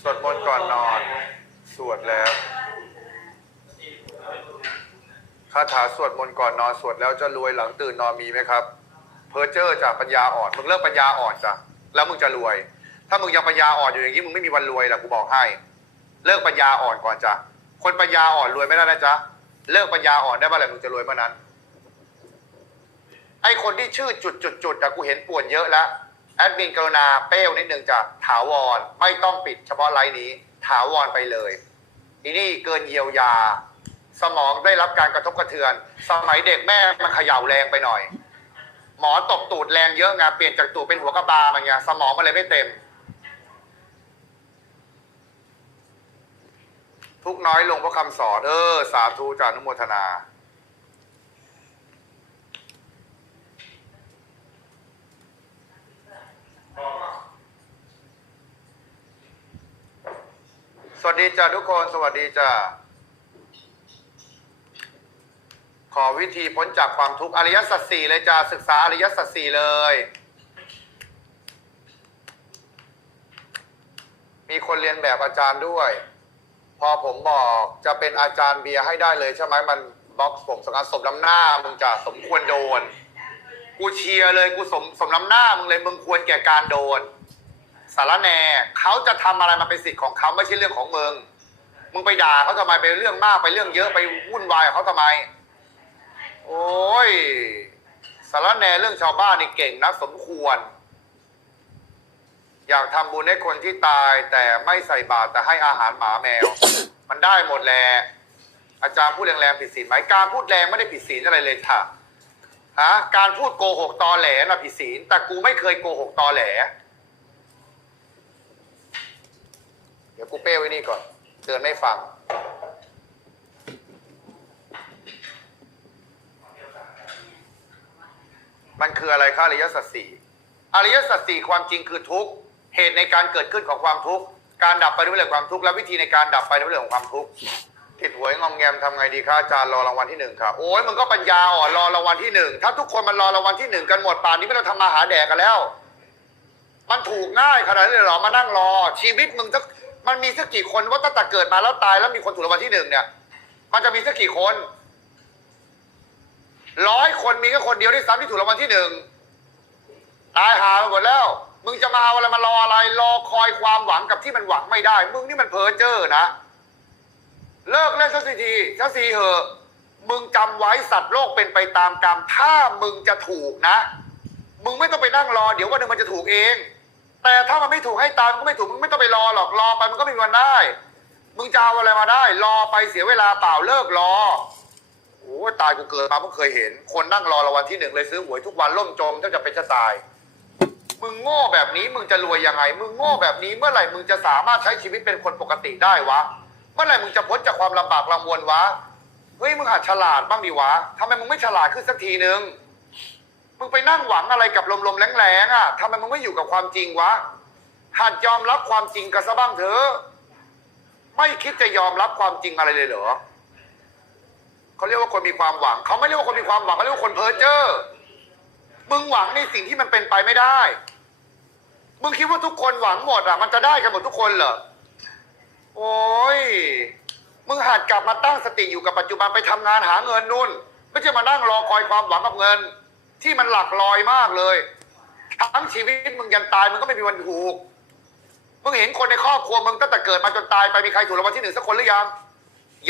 สวดมนต์ก่อนนอน สวดแล้วคาถาสวดมนต์ก่อนนอนสวดแล้วจะรวยหลังตื่นนอนมีไหมครับ เพอเจอร์จากปัญญาอ่อนมึงเลิกปัญญาอ่อนจ้ะแล้วมึงจะรวย ถ้ามึงยังปัญญาอ่อนอยู่อย่างนี้มึงไม่มีวันรวยหรอกกูบอกให้ เลิกปัญญาอ่อนก่อนจ้ะคนปัญญาอ่อนรวยไม่ได้นะจ๊ะเลิกปัญญาอ่อนได้เมื่อไหร่มึงจะรวยเมื่อนั้น ไอคนที่ชื่อจุดจุดจุดแต่กูเห็นป่วนเยอะแล้ว แอดมินกรุณาเป้วนิดนึงจ้ะถาวรไม่ต้องปิดเฉพาะไลน์นี้ ถาวรไปเลยทีนี่เกินเยียวยา สมองได้รับการกระทบกระเทือน สมัยเด็กแม่มันเขย่าแรงไปหน่อย หมอตบตูดแรงเยอะไงเปลี่ยนจากตูดเป็นหัวกระบามันไงสมองมันเลยไม่เต็ม ทุกน้อยลงเพราะคำสอนเออ สาธุจานุโมทนา ดีจ้าทุกคน สวัสดีจ้าขอวิธีพ้นจากความทุกข์อริยสัจสี่เลยจ้าศึกษาอริยสัจสี่เลย มีคนเรียนแบบอาจารย์ด้วย พอผมบอกจะเป็นอาจารย์เบียร์ให้ได้เลยใช่ไหมมันบล็อกผมสังกัดสมน้ำหน้ามึงจะสมควรโดน กูเชียร์เลยกูสมสมน้ำหน้ามึงเลยมึงควรแก่การโดนารแหน่เขาจะทำอะไรมาเป็นสิทธิ์ของเขาไม่ใช่เรื่องของมึง มึงไปด่าเขาทำไมไปเรื่องมากไปเรื่องเยอะไปวุ่นวายเขาทำไม โอ้ยสารแหน่เรื่องชาวบ้านนี่เก่งนะสมควร อยากทำบุญให้คนที่ตาย แต่ไม่ใส่บาตรแต่ให้อาหารหมาแมว มันได้หมดแหละอาจารย์พูดแรงๆผิดศีลไหมการพูดแรงไม่ได้ผิดศีลอะไรเลยค่ะฮะการพูดโกหกตอแหลน่ะผิดศีลแต่กูไม่เคยโกหกตอแหล เดี๋ยวกูเป้ไว้นี่ก่อน เตือนไม่ฟัง มันคืออะไรคะอริยสัจสี่อริยสัจสี่ความจริงคือทุกข์เหตุในการเกิดขึ้นของความทุกข์การดับไปด้วยเรื่องความทุกข์และวิธีในการดับไปด้วยเรื่องของความทุกข์ติดหวยงอมแงมทำไงดีคะอาจารย์รอรางวัลที่หนึ่งครับโอ้ยมันก็ปัญญาอ่อนรอรางวัลที่หนึ่งถ้าทุกคนมันรอรางวัลที่หนึ่งกันหมดป่านนี้ไม่ต้องทำมาหาแดกกันแล้ว มันถูกง่ายขนาดนี้เลยเหรอมานั่งรอ ชีวิตมึงสัก มันมีสักกี่คนว่าตั้งแต่เกิดมาแล้วตายแล้วมีคนถูกรางวัลที่หนึ่งเนี่ย มันจะมีสักกี่คนร้อยคนมีแค่คนเดียวที่ซ้ำที่ถูกรางวัลที่หนึ่งตายหาหมดแล้ว มึงจะมาเอาอะไรมารออะไร รอคอยความหวังกับที่มันหวังไม่ได้ มึงนี่มันเพ้อเจ้อนะ เลิกเล่นสักทีสักทีเหอะ มึงจำไว้สัตว์โลกเป็นไปตามกรรม ถ้ามึงจะถูกนะ มึงไม่ต้องไปนั่งรอ เดี๋ยววันหนึ่งมันจะถูกเอง แต่ถ้ามันไม่ถูกให้ตามก็ไม่ถูกมึงไม่ต้องไปรอหรอกรอไปมันก็ไม่มีวันได้ มึงจะเอาอะไรมาได้ รอไปเสียเวลาเปล่าเลิกรอโอ้ตายกูเกิดมาเพิ่งเคยเห็น คนนั่งรอรางวัลที่หนึ่งเลยซื้อหวยทุกวันล่มจมเท่าจะเป็นจะตาย มึงโง่แบบนี้มึงจะรวยยังไง มึงโง่แบบนี้เมื่อไหร่มึงจะสามารถใช้ชีวิตเป็นคนปกติได้วะ เมื่อไหร่มึงจะพ้นจากความลำบากลำบนวะเฮ้ยมึงหัดฉลาดบ้างดิวะทำไมมึงไม่ฉลาดขึ้นสักทีนึง มึงไปนั่งหวังอะไรกับลมๆแรงๆอะทำไมมึงไม่อยู่กับความจริงวะหัดยอมรับความจริงกันซะบ้างเถอะไม่คิดจะยอมรับความจริงอะไรเลยเหรอเขาเรียกว่าคนมีความหวัง เขาไม่เรียกว่าคนมีความหวังเขาเรียกว่าคนเพ้อเจ้อมึงหวังในสิ่งที่มันเป็นไปไม่ได้ มึงคิดว่าทุกคนหวังหมดอะ มันจะได้กันหมดทุกคนเหรอโอ้ยมึงหัดกลับมาตั้งสติอยู่กับปัจจุบันไปทำงานหาเงินนู่น ไม่ใช่มานั่งรอคอยความหวังกับเงิน ที่มันหลักลอยมากเลย ทั้งชีวิตมึงยันตายมึงก็ไม่มีวันถูก มึงเห็นคนในครอบครัวมึงตั้งแต่เกิดมาจนตายไปมีใครถูกรางวัลที่หนึ่งสักคนหรือยัง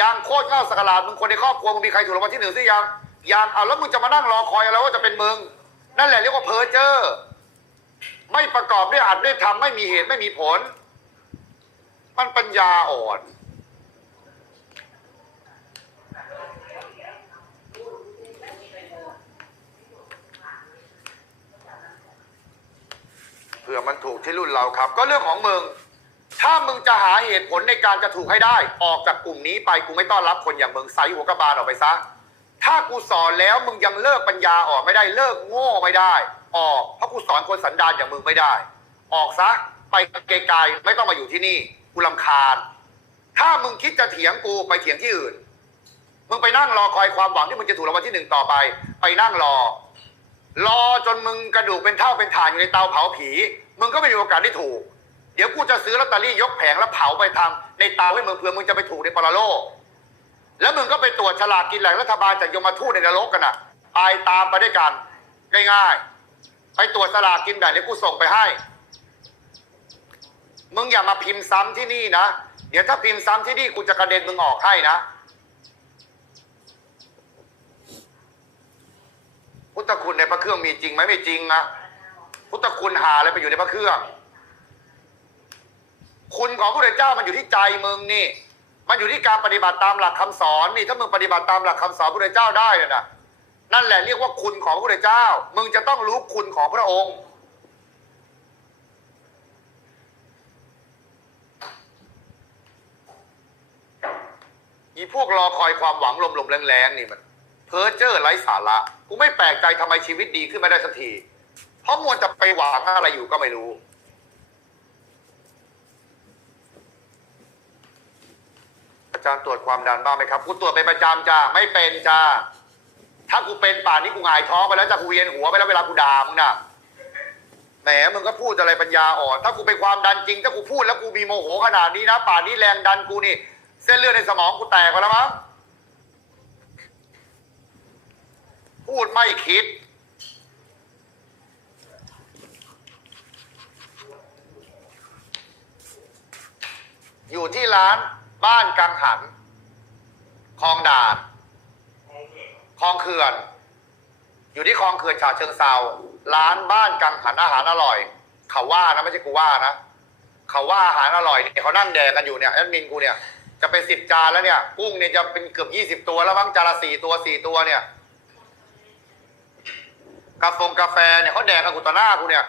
ยังโคตรเง่าสกลาดมึงคนในครอบครัวมึงมีใครถูกรางวัลที่หนึ่งหรือยัง ยังเอาแล้วมึงจะมานั่งรอคอยอะไรว่าจะเป็นมึง นั่นแหละเรียกว่าเพ้อเจ้อไม่ประกอบด้วยอัดด้วยทำไม่มีเหตุไม่มีผล มันปัญญาอ่อน ผื่อมันถูกที่รุ่นเราครับ ก็เรื่องของมึง ถ้ามึงจะหาเหตุผลในการจะถูกให้ได้ ออกจากกลุ่มนี้ไปกูไม่ต้อนรับคนอย่างมึงใส่หัวกระบาลออกไปซะ ถ้ากูสอนแล้วมึงยังเลิกปัญญาออกไม่ได้เลิกโง่ไม่ได้ ออกเพราะกูสอนคนสันดานอย่างมึงไม่ได้ ออกซะไปไกลๆไม่ต้องมาอยู่ที่นี่กูลำคาญ ถ้ามึงคิดจะเถียงกูไปเถียงที่อื่น มึงไปนั่งรอคอยความหวังที่มึงจะถูกรางวัลที่หนึ่งต่อไป ไปนั่งรอ รอจนมึงกระดูกเป็นเท่าเป็นฐานอยู่ในเตาเผาผี มึงก็ไม่มีโอกาสได้ถูก เดี๋ยวกูจะซื้อลอตเตอรี่ยกแผงแล้วเผาไปทำในเตาให้มึงเพื่อมึงจะไปถูกในปรโลก แล้วมึงก็ไปตรวจฉลากกินแหล่งรัฐบาลจากยมทูตในนรกกันอะไปตามไปด้วยกัน ง่ายๆ ไปตรวจฉลากกินแบ่งเดี๋ยวกูส่งไปให้ มึงอย่ามาพิมพ์ซ้ำที่นี่นะ เดี๋ยวถ้าพิมพ์ซ้ำที่นี่กูจะกระเด็นมึงออกให้นะ พุทธคุณในพระเครื่องมีจริงไหมไม่จริงนะพุทธคุณหาอะไรไปอยู่ในพระเครื่อง คุณของพระเจ้ามันอยู่ที่ใจมึงนี่ มันอยู่ที่การปฏิบัติตามหลักคำสอนนี่ถ้ามึงปฏิบัติตามหลักคำสอนพระเจ้าได้น่ะนั่นแหละเรียกว่าคุณของพระเจ้า มึงจะต้องรู้คุณของพระองค์อีพวกรอคอยความหวังลมๆแรงๆนี่มัน เพ้อเจ้อไร้สาระกูไม่แปลกใจทำไมชีวิตดีขึ้นไม่ได้สักที เพราะมัวจะไปหวังอะไรอยู่ก็ไม่รู้ อาจารย์ตรวจความดันบ้างไหมครับกูตรวจเป็นประจำจ้าไม่เป็นจ้าถ้ากูเป็นป่านนี้กูหงายท้องไปแล้วจะกูเวียนหัวไปแล้วเวลากูด่ามึงน่ะแหมมึงก็พูดอะไรปัญญาอ่อน ถ้ากูเป็นความดันจริง ถ้ากูพูดแล้วกูมีโมโหขนาดนี้นะ ป่านนี้แรงดันกูนี่ เส้นเลือดในสมองกูแตกไปแล้วมั้ง พูดไม่คิด อยู่ที่ร้านบ้านกังหันคลองด่านคลองเขื่อน อยู่ที่คลองเขื่อนฉะเชิงเซาร้านบ้านกังหันอาหารอร่อย เขาว่านะไม่ใช่กูว่านะเขาว่าอาหารอร่อยเนี่ยเขานั่งแดกกันอยู่เนี่ยแอดมินกูเนี่ยจะเป็นสิบจานแล้วเนี่ยกุ้งเนี่ยจะเป็นเกือบยี่สิบตัวแล้วมั้งจานละสี่ตัวสี่ตัวเนี่ย กาแฟกาแฟเนี่ยเขาแดกกันกูต่อหน้ากูเนี่ย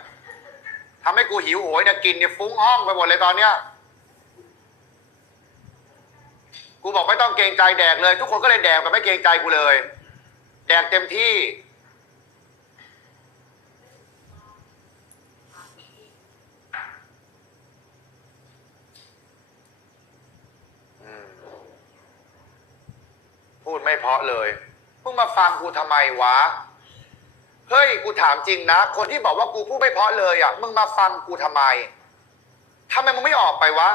ทำให้กูหิวโหยเนี่ยกินเนี่ยฟุ้งห้องไปหมดเลยตอนเนี้ยกูบอกไม่ต้องเกรงใจแดกเลย ทุกคนก็เลยแดกแบบไม่เกรงใจกูเลย แดกเต็มที่ พูดไม่เพาะเลยมึงมาฟังกูทำไมวะ เฮ้ยกูถามจริงนะ คนที่บอกว่ากูพูดไม่เพราะเลยอะมึงมาฟังกูทำไมทำไมมึงไม่ออกไปวะ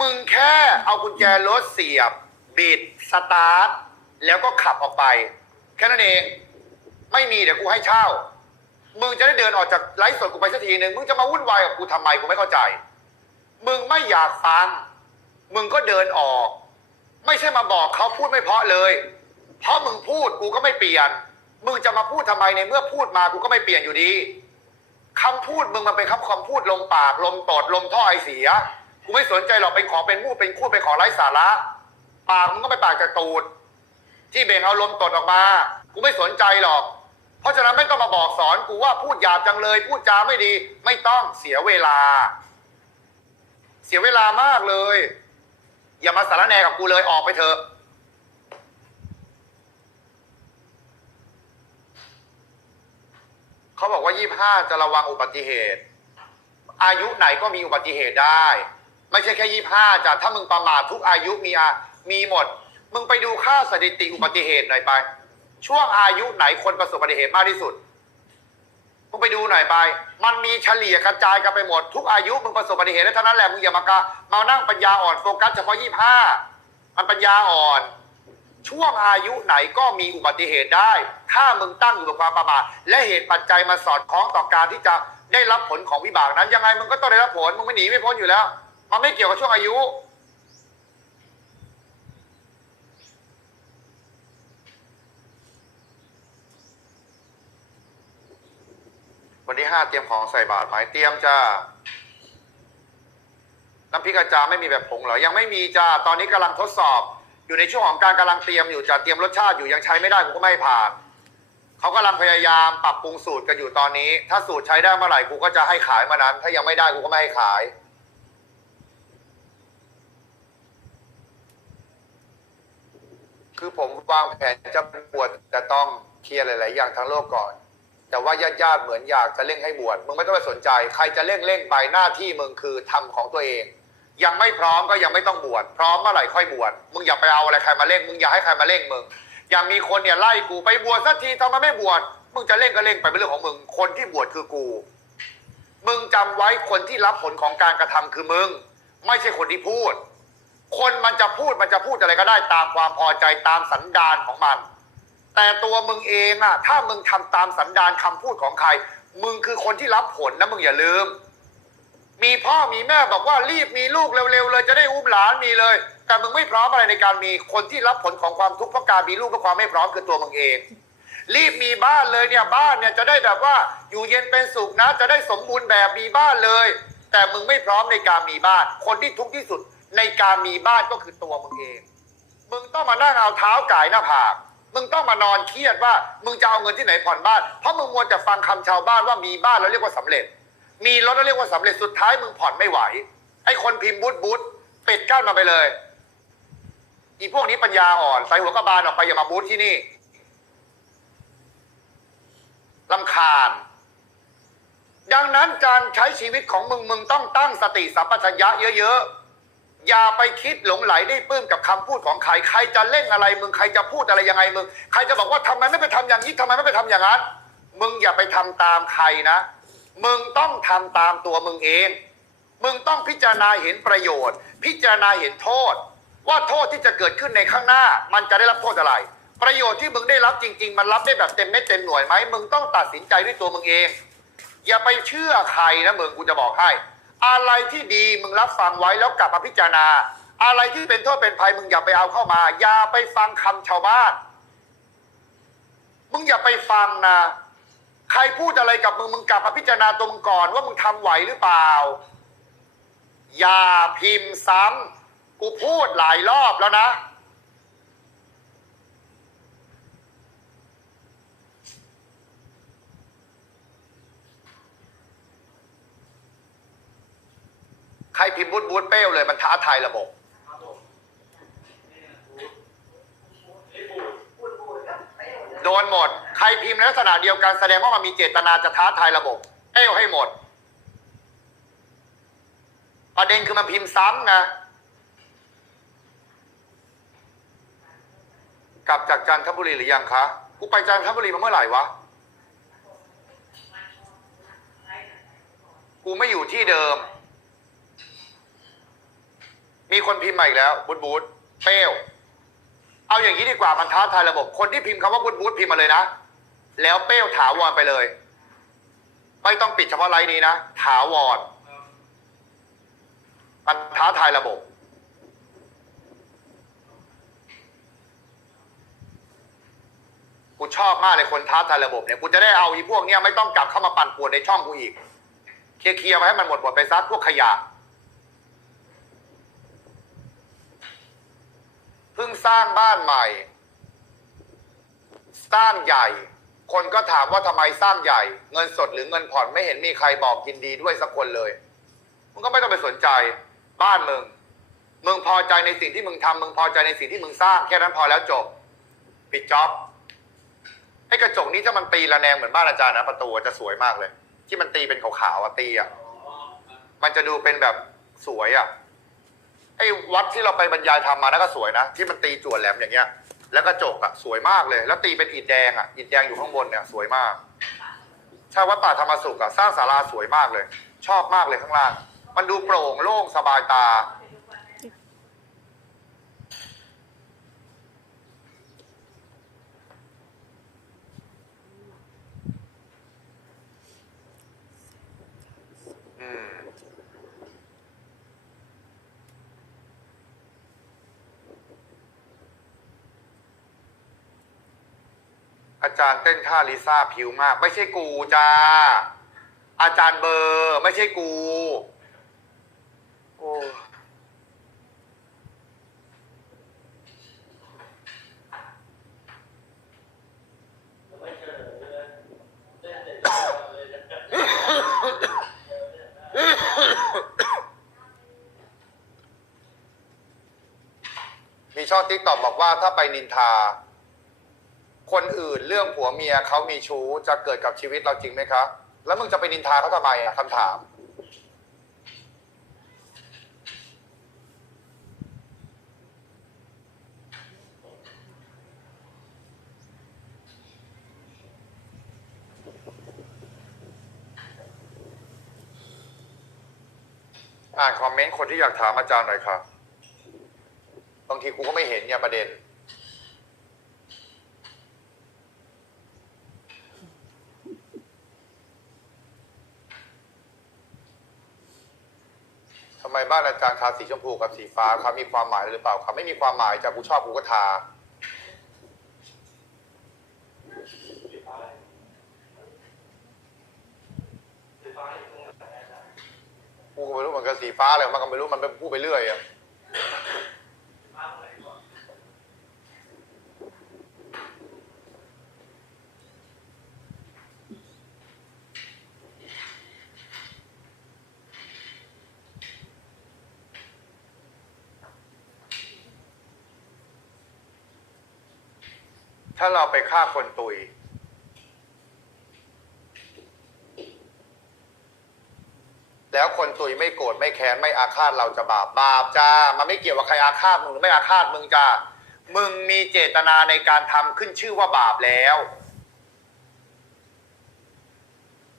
มึงแค่เอากุญแจรถเสียบ บิด สตาร์ท แล้วก็ขับออกไป แค่นั้นเอง ไม่มีเดี๋ยวกูให้เช่า มึงจะได้เดินออกจากไลฟ์สดกูไปสักทีหนึ่งมึงจะมาวุ่นวายกับกูทำไมกูไม่เข้าใจ มึงไม่อยากฟัง มึงก็เดินออก ไม่ใช่มาบอกเขาพูดไม่เพราะเลย เพราะมึงพูดกูก็ไม่เปลี่ยน มึงจะมาพูดทำไมในเมื่อพูดมากูก็ไม่เปลี่ยนอยู่ดีคำพูดมึงมันเป็นคำคำพูดลมปากลมตดลมท่อไอเสีย กูไม่สนใจหรอกเป็นของเป็นมูดเป็นคูดเป็นของไร้สาระ ปากมึงก็ไปปากจากตูด ที่เบ่งเอาลมตดออกมา กูไม่สนใจหรอก เพราะฉะนั้นไม่ต้องมาบอกสอนกูว่าพูดหยาบจังเลย พูดจาไม่ดี ไม่ต้องเสียเวลา เสียเวลามากเลย อย่ามาสารแนกับกูเลยออกไปเถอะ เขาบอกว่ายี่ห้าจะระวังอุบัติเหตุ อายุไหนก็มีอุบัติเหตุได้ ไม่ใช่แค่ยี่ห้าจ้ะถ้ามึงประมาททุกอายุมีอามีหมด มึงไปดูค่าสถิติอุบัติเหตุหน่อยไป ช่วงอายุไหนคนประสบอุบัติเหตุมากที่สุดมึงไปดูหน่อยไป มันมีเฉลี่ยกระจายกันไปหมด ทุกอายุมึงประสบอุบัติเหตุแล้วเท่านั้นแหละมึงอย่ามากะมานั่งปัญญาอ่อนโฟกัสเฉพาะยี่ห้ามันปัญญาอ่อน ช่วงอายุไหนก็มีอุบัติเหตุได้ ถ้ามึงตั้งอยู่กับความประมาทและเหตุปัจจัยมาสอดคล้องต่อการที่จะได้รับผลของวิบากนั้น ยังไงมึงก็ต้องได้รับผลมึงไม่หนีไม่พ้นอยู่แล้ว มันไม่เกี่ยวกับช่วงอายุ วันที่ห้าเตรียมของใส่บาตรไหมเตรียมจ้าน้ำพริกอาจาไม่มีแบบผงเหรอ ยังไม่มีจ้า ตอนนี้กำลังทดสอบ อยู่ในช่วงของการกำลังเตรียมอยู่จะเตรียมรสชาติอยู่ยังใช้ไม่ได้กูก็ไม่ผ่านเขากำลังพยายามปรับปรุงสูตรกันอยู่ตอนนี้ ถ้าสูตรใช้ได้เมื่อไหร่กูก็จะให้ขายมื่อนั้น ถ้ายังไม่ได้กูก็ไม่ให้ขาย คือผมวางแผนจะบวชแต่ต้องเคลียร์หลาย ๆ อย่างทั้งโลกก่อน แต่ว่าญาติๆเหมือนอยากจะเร่งให้บวชมึงไม่ต้องไปสนใจ ใครจะเร่งเร่งไปหน้าที่มึงคือทำของตัวเอง ยังไม่พร้อมก็ยังไม่ต้องบวชพร้อมเมื่อไหร่ค่อยบวชมึงอย่าไปเอาอะไรใครมาเร่งมึงอย่าให้ใครมาเร่งมึงอย่างมีคนเนี่ยไล่กูไปบวชสักทีทำไมไม่บวชมึงจะเร่งก็เร่งไปเป็นเรื่องของมึง คนที่บวชคือกู มึงจำไว้คนที่รับผลของการกระทำคือมึง ไม่ใช่คนที่พูด คนมันจะพูดมันจะพูดอะไรก็ได้ตามความพอใจตามสันดานของมัน แต่ตัวมึงเองอะถ้ามึงทำตามสันดานคำพูดของใคร มึงคือคนที่รับผลนะมึงอย่าลืม มีพ่อมีแม่บอกว่ารีบมีลูกเร็วๆเลยจะได้อุ้มหลานมีเลย แต่มึงไม่พร้อมอะไรในการมีคนที่รับผลของความทุกข์เพราะการมีลูกเพราะความไม่พร้อมคือตัวมึงเอง รีบมีบ้านเลยเนี่ยบ้านเนี่ยจะได้แบบว่าอยู่เย็นเป็นสุขนะ จะได้สมบูรณ์แบบมีบ้านเลย แต่มึงไม่พร้อมในการมีบ้าน คนที่ทุกข์ที่สุดในการมีบ้านก็คือตัวมึงเอง มึงต้องมานั่งเอาเท้าก่ายหน้าผากมึงต้องมานอนเครียดว่า มึงจะเอาเงินที่ไหนผ่อนบ้าน เพราะมึงมัวแต่ฟังคำชาวบ้านว่ามีบ้านแล้วเรียกว่าสำเร็จ มีรถแล้วเรียกว่าสำเร็จสุดท้ายมึงผ่อนไม่ไหว ไอ้คนพิมพ์บูทบูทปิดกั้นมาไปเลย อีพวกนี้ปัญญาอ่อนใส่หัวกระบาลออกไปอย่ามาบูทที่นี่ลำคาญ ดังนั้นการใช้ชีวิตของมึงมึงต้องตั้งสติสัมปชัญญะเยอะๆ อย่าไปคิดหลงไหลได้ปลื้มกับคำพูดของใคร ใครจะเล่นอะไรมึง ใครจะพูดอะไรยังไงมึง ใครจะบอกว่าทำไมไม่ไปทำอย่างนี้ทำไมไม่ไปทำอย่างนั้น มึงอย่าไปทำตามใครนะ มึงต้องทำตามตัวมึงเอง มึงต้องพิจารณาเห็นประโยชน์ พิจารณาเห็นโทษ ว่าโทษที่จะเกิดขึ้นในข้างหน้า มันจะได้รับโทษอะไร ประโยชน์ที่มึงได้รับจริง ๆ มันรับได้แบบเต็มเม็ดเต็มหน่วยไหมมึงต้องตัดสินใจด้วยตัวมึงเอง อย่าไปเชื่อใครนะมึงกูจะบอกให้ อะไรที่ดีมึงรับฟังไว้แล้วกลับมาพิจารณา อะไรที่เป็นโทษเป็นภัยมึงอย่าไปเอาเข้ามา อย่าไปฟังคำชาวบ้าน มึงอย่าไปฟังนะ ใครพูดอะไรกับมึงมึงกลับมาพิจารณาตัวมึงก่อนว่ามึงทำไหวหรือเปล่า อย่าพิมพ์ซ้ำกูพูดหลายรอบแล้วนะ ใครพิมพ์บูดบูดเป้วเลยมันท้าทายระบบ โดนหมด ใครพิมพ์ในลักษณะเดียวกันแสดงว่ามันมีเจตนาจะท้าทายระบบเอ้วให้หมด ประเด็นคือมันพิมพ์ซ้ำไงกลับจากจันทบุรีหรือยังคะกูไปจันทบุรีมาเมื่อไหร่วะกูไม่อยู่ที่เดิม มีคนพิมพ์มาอีกแล้วบูดบูดเป้วเอาอย่างนี้ดีกว่ามันท้าทายระบบ คนที่พิมพ์คำว่าบูดบูดพิมพ์มาเลยนะ แล้วเป้วถาวรไปเลย ไม่ต้องปิดเฉพาะไลน์นี้นะ ถาวรมันท้าทายระบบกูชอบมากเลยคนท้าทายระบบเนี่ยกูจะได้เอาอีพวกเนี้ยไม่ต้องกลับเข้ามาปั่นป่วนในช่องกูอีก เคลียร์มาให้มันหมดหมดไปซะพวกขยะเพิ่งสร้างบ้านใหม่ สร้างใหญ่ คนก็ถามว่าทำไมสร้างใหญ่ เงินสดหรือเงินผ่อนไม่เห็นมีใครบอกยินดีด้วยสักคนเลยมึงก็ไม่ต้องไปสนใจบ้านมึงมึงพอใจในสิ่งที่มึงทำมึงพอใจในสิ่งที่มึงสร้างแค่นั้นพอแล้วจบปิดจ็อบไอ้กระจกนี้ถ้ามันตีระแนงเหมือนบ้านอาจารย์นะประตูจะสวยมากเลย ที่มันตีเป็นขาวๆอะตีอะมันจะดูเป็นแบบสวยอะไอ้วัดที่เราไปบรรยายทำมานั่นก็สวยนะที่มันตีจวนแหลมอย่างเงี้ย แล้วกระจกอะสวยมากเลย แล้วตีเป็นอิฐแดงอะอิฐแดงอยู่ข้างบนเนี่ยสวยมากใช่วัดป่าธรรมสุขอะสร้างศาลาสวยมากเลย ชอบมากเลยข้างล่าง มันดูโปร่งโล่งสบายตา จารย์เต้นท่าลิซ่าผิวมาก ไม่ใช่กูจ้า อาจารย์เบอร์ไม่ใช่กู โอ้มีช่องติ๊กตอกบอกว่าถ้าไปนินทา คนอื่นเรื่องผัวเมียเขามีชู้จะเกิดกับชีวิตเราจริงไหมครับแล้วมึงจะไปนินทาเขาทำไมอะคำถาม อ่านคอมเมนต์คนที่อยากถามอาจารย์หน่อยครับบางทีกูก็ไม่เห็นเนี่ยประเด็น ทำ กานอาจารย์ทาสีชมพูกับสีฟ้าครับมีความหมายหรือเปล่าครับไม่มีความหมายจากกูชอบกูก็ทา กูก็ไม่รู้เหมือนกันสีฟ้าอะไรมันก็ไม่รู้มันเป็นพูดไปเรื่อยอะ ถ้าเราไปฆ่าคนตุย แล้วคนตุยไม่โกรธไม่แค้นไม่อาฆาตเราจะบาปบาปจ้ามันไม่เกี่ยวกับใครอาฆาตมึงหรือไม่อาฆาตมึงจ้ามึงมีเจตนาในการทำขึ้นชื่อว่าบาปแล้ว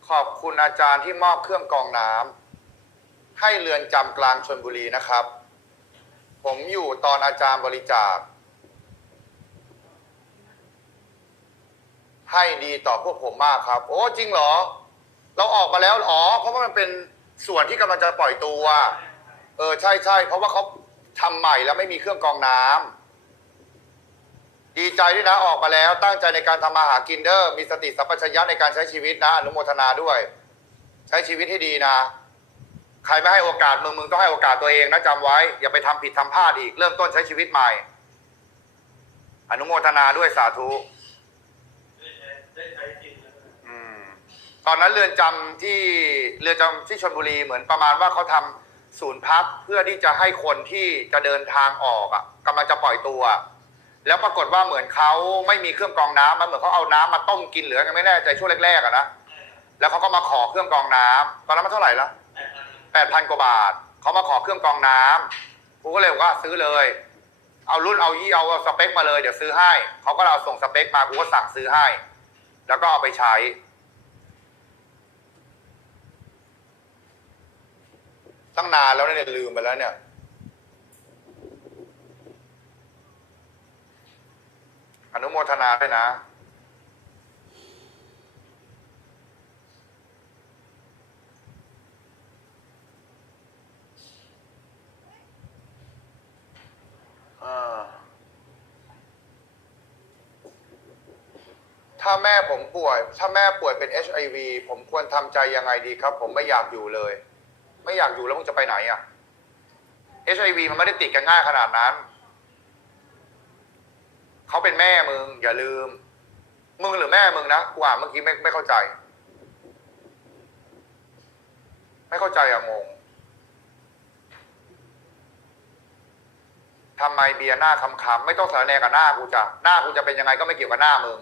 ขอบคุณอาจารย์ที่มอบเครื่องกองน้ำให้เรือนจำกลางชนบุรีนะครับ ผมอยู่ตอนอาจารย์บริจาค ให้ดีต่อพวกผมมากครับ โอ้จริงเหรอ เราออกมาแล้วอ๋อเพราะว่ามันเป็นส่วนที่กำลังจะปล่อยตัวเออใช่ใช่เพราะว่าเขาทำใหม่แล้วไม่มีเครื่องกรองน้ำดีใจด้วยนะออกมาแล้ว ตั้งใจในการทำมาหากินเด้อมีสติสัมปชัญญะในการใช้ชีวิตนะอนุโมทนาด้วย ใช้ชีวิตให้ดีนะ ใครไม่ให้โอกาสมึงมึงต้องให้โอกาสตัวเองนะจำไว้ อย่าไปทำผิดทำพลาดอีกเริ่มต้นใช้ชีวิตใหม่ อนุโมทนาด้วยสาธุ อืมตอนนั้นเรือนจำที่เรือนจำที่ชนบุรีเหมือนประมาณว่าเขาทำศูนย์พักเพื่อที่จะให้คนที่จะเดินทางออกอะกำลังจะปล่อยตัว แล้วปรากฏว่าเหมือนเขาไม่มีเครื่องกรองน้ำมันเหมือนเขาเอาน้ำมาต้มกินเหลือกันไม่แน่ใจช่วงแรกๆอะนะแล้วเขาก็มาขอเครื่องกรองน้ำตอนนั้นมันเท่าไหร่ละ แปดพันกว่าบาท เขามาขอเครื่องกรองน้ำกูก็เลยบอกว่าซื้อเลย เอารุ่นเอายี่เอาสเปคมาเลยเดี๋ยวซื้อให้ เขาก็เอาส่งสเปคมากูก็สั่งซื้อให้ แล้วก็เอาไปใช้ ตั้งนานแล้วเนี่ยลืมไปแล้วเนี่ยอนุโมทนาด้วยนะ ถ้าแม่ผมป่วย ถ้าแม่ป่วยเป็น HIV ผมควรทำใจยังไงดีครับ ผมไม่อยากอยู่เลย ไม่อยากอยู่แล้วมึงจะไปไหนอะ่ะ HIV มันไม่ได้ติดกันง่ายขนาดนั้น เขาเป็นแม่มึง อย่าลืม มึงหรือแม่มึงนะกูอ่านเมื่อกี้ไม่ไม่เข้าใจ ไม่เข้าใจอะงงทำไมเบียร์หน้าคำๆไม่ต้องสารแหนกับหน้ากูจะหน้ากูจะเป็นยังไงก็ไม่เกี่ยวกับหน้ามึง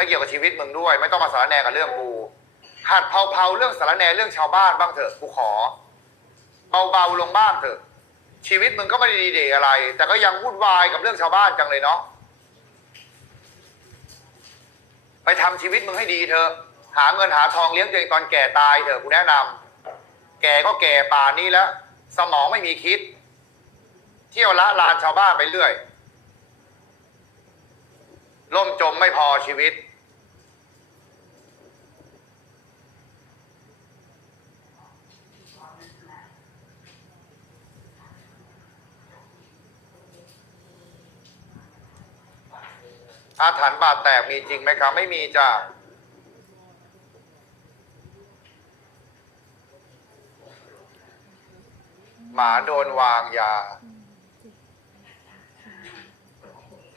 ไม่เกี่ยวกับชีวิตมึงด้วย ไม่ต้องมาสารแหนกับเรื่องกูหัดเผาๆเรื่องสารแหนเรื่องชาวบ้านบ้างเถอะกูขอ เบาๆลงบ้างเถอะ ชีวิตมึงก็ไม่ได้ดีเดอะไร แต่ก็ยังวุ่นวายกับเรื่องชาวบ้านจังเลยเนาะไปทำชีวิตมึงให้ดีเถอะ หาเงินหาทองเลี้ยงตัวเองตอนแก่ตายเถอะกูแนะนำแก่ก็แก่ป่านนี้แล้ว สมองไม่มีคิด เที่ยวละลานชาวบ้านไปเรื่อยล่มจมไม่พอชีวิต อาถรรพ์บาดแตกมีจริงไหมครับไม่มีจ้ะหมาโดนวางยา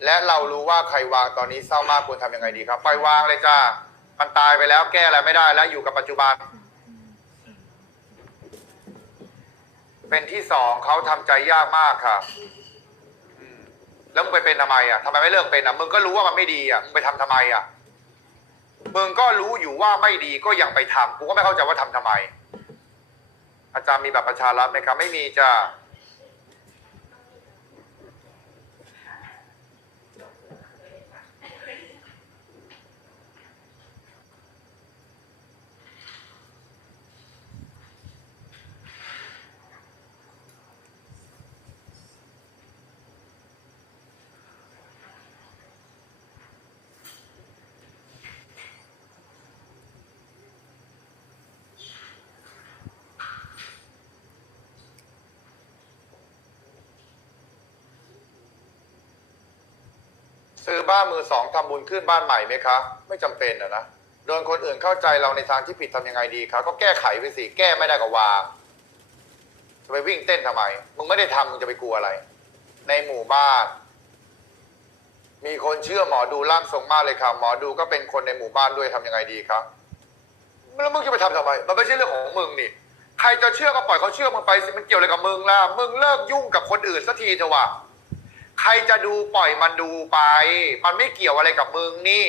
และเรารู้ว่าใครวางตอนนี้เศร้ามากควรทำยังไงดีครับ ปล่อยวางเลยจ้ามันตายไปแล้วแก้อะไรไม่ได้แล้วอยู่กับปัจจุบัน เป็นที่สองเขาทำใจยากมากค่ะอืม แล้วมึงไปเป็นทำไมอะทำไมไม่เลิกเป็นอะมึงก็รู้ว่ามันไม่ดีอะมึงไปทำทำไมอะมึงก็รู้อยู่ว่าไม่ดีก็ยังไปทำกูก็ไม่เข้าใจว่าทำทำไม อาจารย์มีแบบประชารัฐไหมครับไม่มีจ้า ซื้อบ้านมือสองทำบุญขึ้นบ้านใหม่ไหมคะ ไม่จำเป็นอะนะโดนคนอื่นเข้าใจเราในทางที่ผิดทำยังไงดีคะก็แก้ไขไปสิแก้ไม่ได้ก็วางจะไปวิ่งเต้นทำไมมึงไม่ได้ทำมึงจะไปกลัวอะไร ในหมู่บ้าน มีคนเชื่อหมอดูร่างทรงมากเลยครับหมอดูก็เป็นคนในหมู่บ้านด้วยทำยังไงดีครับแล้วมึงจะไปทำทำไม มันไม่ใช่เรื่องของมึงนี่ใครจะเชื่อก็ปล่อยเขาเชื่อมึงไปสิมันเกี่ยวอะไรกับมึงล่ะมึงเลิกยุ่งกับคนอื่นสักทีเถอะวะ ใครจะดูปล่อยมันดูไป มันไม่เกี่ยวอะไรกับมึงนี่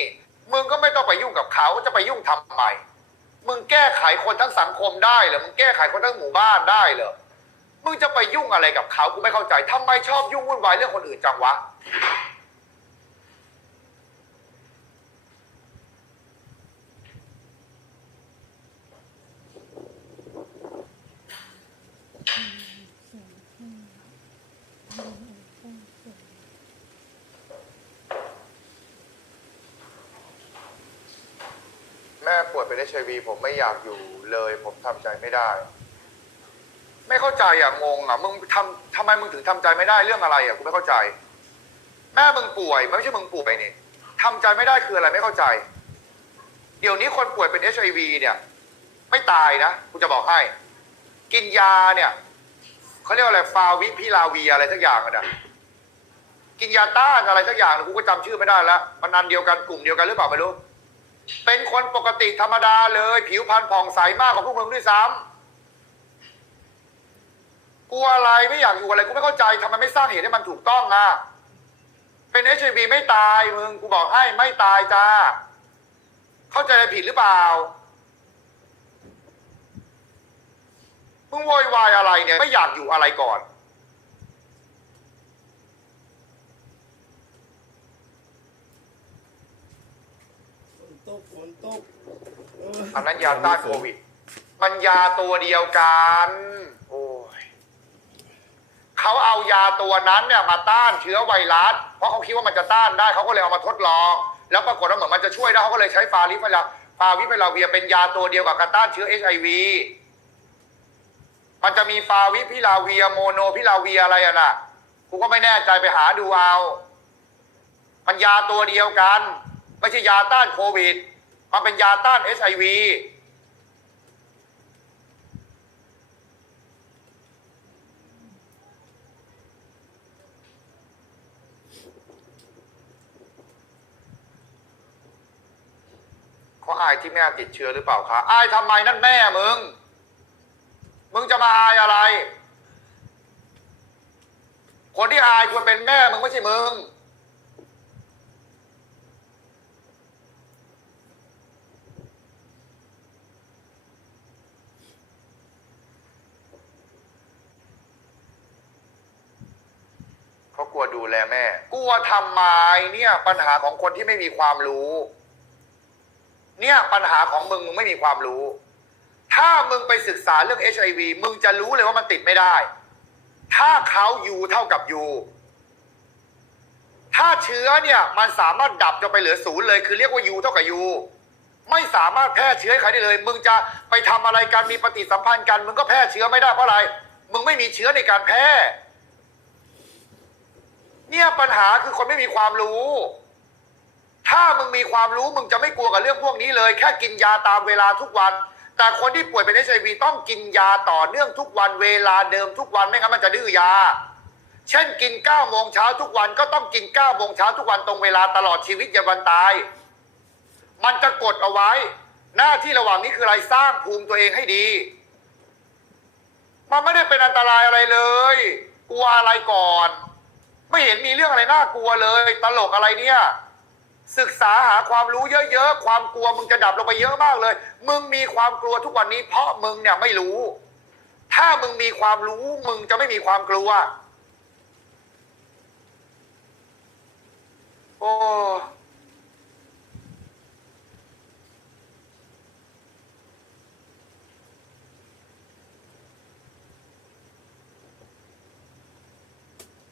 มึงก็ไม่ต้องไปยุ่งกับเขาจะไปยุ่งทำไมมึงแก้ไขคนทั้งสังคมได้เหรอมึงแก้ไขคนทั้งหมู่บ้านได้เหรอมึงจะไปยุ่งอะไรกับเขากูไม่เข้าใจทำไมชอบยุ่งวุ่นวายเรื่องคนอื่นจังวะ ป่วยเป็นเอชไอวีผมไม่อยากอยู่เลย ผมทำใจไม่ได้ ไม่เข้าใจอะงงอะมึงทำทำไมมึงถึงทำใจไม่ได้เรื่องอะไรอะกูไม่เข้าใจ แม่มึงป่วยไม่ใช่มึงป่วยนี่ทำใจไม่ได้คืออะไรไม่เข้าใจ เดี๋ยวนี้คนป่วยเป็นเอชไอวีเนี่ย ไม่ตายนะกูจะบอกให้ กินยาเนี่ยเขาเรียกว่าอะไรฟาวิพิลาวีอะไรสักอย่างอะนะกินยาต้านอะไรสักอย่างกูก็จำชื่อไม่ได้แล้วมันนันเดียวกันกลุ่มเดียวกันหรือเปล่าไม่รู้ เป็นคนปกติธรรมดาเลย ผิวพรรณผ่องใสมากกว่าพวกมึงด้วยซ้ำกลัวอะไรไม่อยากอยู่อะไรกูไม่เข้าใจทำไมไม่สร้างเหตุให้มันถูกต้องอะเป็นเอชไอวีไม่ตายมึงกูบอกให้ไม่ตายจ้า เข้าใจอะไรผิดหรือเปล่ามึงโวยวายอะไรเนี่ยไม่อยากอยู่อะไรก่อน ตกฝนตกเอออันนั้นยาต้านโควิด มันยาตัวเดียวกัน โอ้ยเขาเอายาตัวนั้นเนี่ยมาต้านเชื้อไวรัส เพราะเขาคิดว่ามันจะต้านได้เขาก็เลยเอามาทดลอง แล้วปรากฏว่าเหมือนมันจะช่วยได้เขาก็เลยใช้ฟาริฟลาฟาวิพิลาเวียเป็นยาตัวเดียวกับการต้านเชื้อเอชไอวีมันจะมีฟาวิพิลาเวียโมโนพิลาเวียอะไรอะน่ะกูก็ไม่แน่ใจไปหาดูเอา มันยาตัวเดียวกัน ไม่ใช่ยาต้านโควิด มันเป็นยาต้านเอชไอวีเขาอายที่แม่ติดเชื้อหรือเปล่าคะอายทำไมนั่นแม่มึง มึงจะมาอายอะไร คนที่อายควรเป็นแม่มึงไม่ใช่มึง เขากลัวดูแลแม่ กลัวทำไมเนี่ย ปัญหาของคนที่ไม่มีความรู้ เนี่ยปัญหาของมึงมึงไม่มีความรู้ ถ้ามึงไปศึกษาเรื่อง HIV มึงจะรู้เลยว่ามันติดไม่ได้ ถ้าเขายูเท่ากับยูถ้าเชื้อเนี่ยมันสามารถดับจนไปเหลือศูนย์เลย คือเรียกว่ายูเท่ากับยูไม่สามารถแพร่เชื้อใครได้เลย มึงจะไปทำอะไรกันมีปฏิสัมพันธ์กัน มึงก็แพร่เชื้อไม่ได้เพราะอะไร มึงไม่มีเชื้อในการแพร่ เนี่ยปัญหาคือคนไม่มีความรู้ ถ้ามึงมีความรู้มึงจะไม่กลัวกับเรื่องพวกนี้เลย แค่กินยาตามเวลาทุกวัน แต่คนที่ป่วยเป็นเอชไอวีต้องกินยาต่อเนื่องทุกวันเวลาเดิมทุกวันไม่งั้นมันจะดื้อยา เช่นกิน9โมงเช้าทุกวันก็ต้องกิน9โมงเช้าทุกวันตรงเวลาตลอดชีวิตยันวันตาย มันจะกดเอาไว้ หน้าที่ระหว่างนี้คืออะไรสร้างภูมิตัวเองให้ดี มันไม่ได้เป็นอันตรายอะไรเลย กลัวอะไรก่อน ไม่เห็นมีเรื่องอะไรน่ากลัวเลย ตลกอะไรเนี่ย ศึกษาหาความรู้เยอะๆ ความกลัวมึงจะดับลงไปเยอะมากเลย มึงมีความกลัวทุกวันนี้ เพราะมึงเนี่ยไม่รู้ ถ้ามึงมีความรู้ มึงจะไม่มีความกลัว โอ้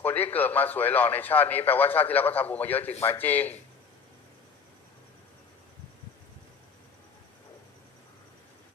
คนที่เกิดมาสวยหล่อในชาตินี้แปลว่าชาติที่แล้วก็ทำบุญมาเยอะจริงไหมจริง